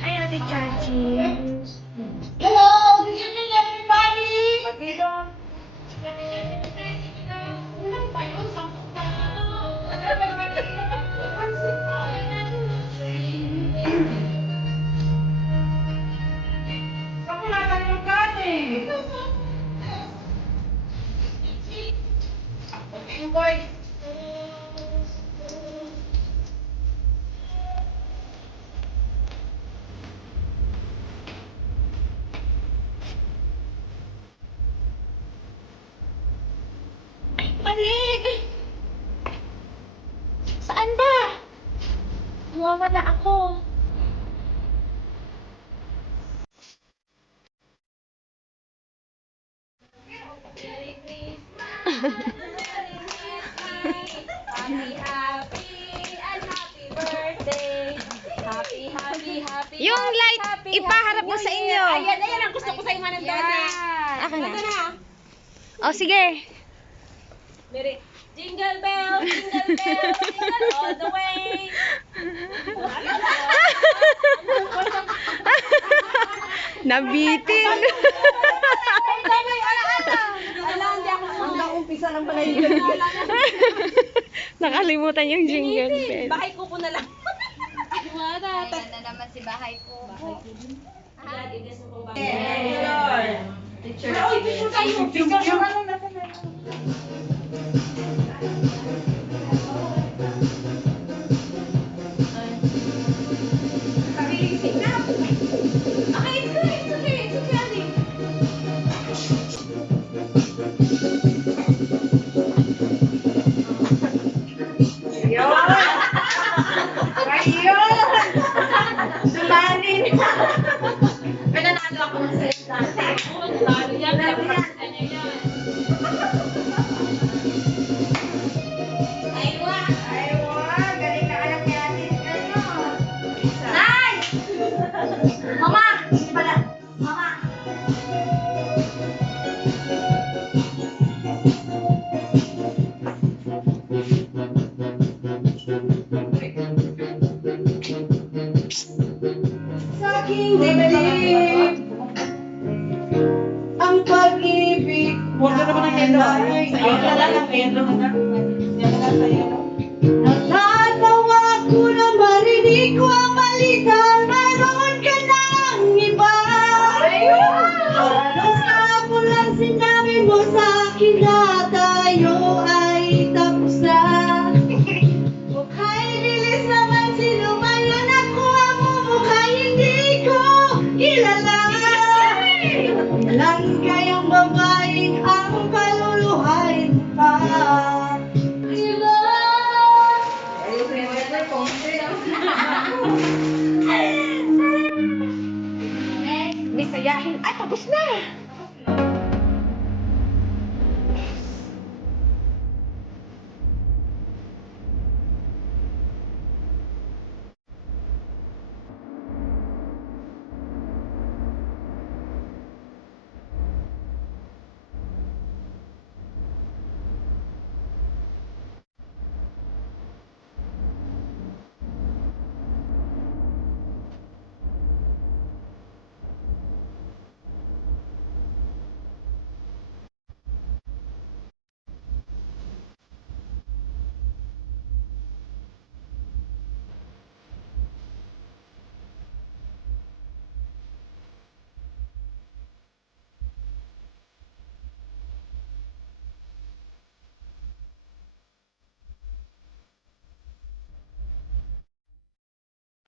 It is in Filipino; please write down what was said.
Hi, Ate Chachi. Hello, good evening everybody. Boy. Balik! Saan ba? Nawawala ako. Happy Yung light, ipaharap mo sa inyo. Ayan ang gusto ko sa Manang Dona. Ako na. Ito na. Oh, sige. Jingle bell, jingle all the way. Nabitin. Umpisa lang pala yung Nakalimutan yung jingle bell. bahay ko na lang. Ayan na naman si bahay ko. Teacher. Oy, picture kayo. Picture ano natin. Sa aking dibdib ang pag-ibig. Huwag ka naman ang yelo. Ayun na lang ang yelo. Yan na sa'yo. Natatawa ko na marinig ko ang balita. Mayroon ka ng iba. Halos kahapon lang sinabi mo sa akin na tayo ay tapos na. Mukha'y bilis naman sino man yun. Ako ang mumukha hindi ko kilala. Lang kayang babaeng ang kaluluhain pa. Diba? Bisayahin. Ay, tapos na.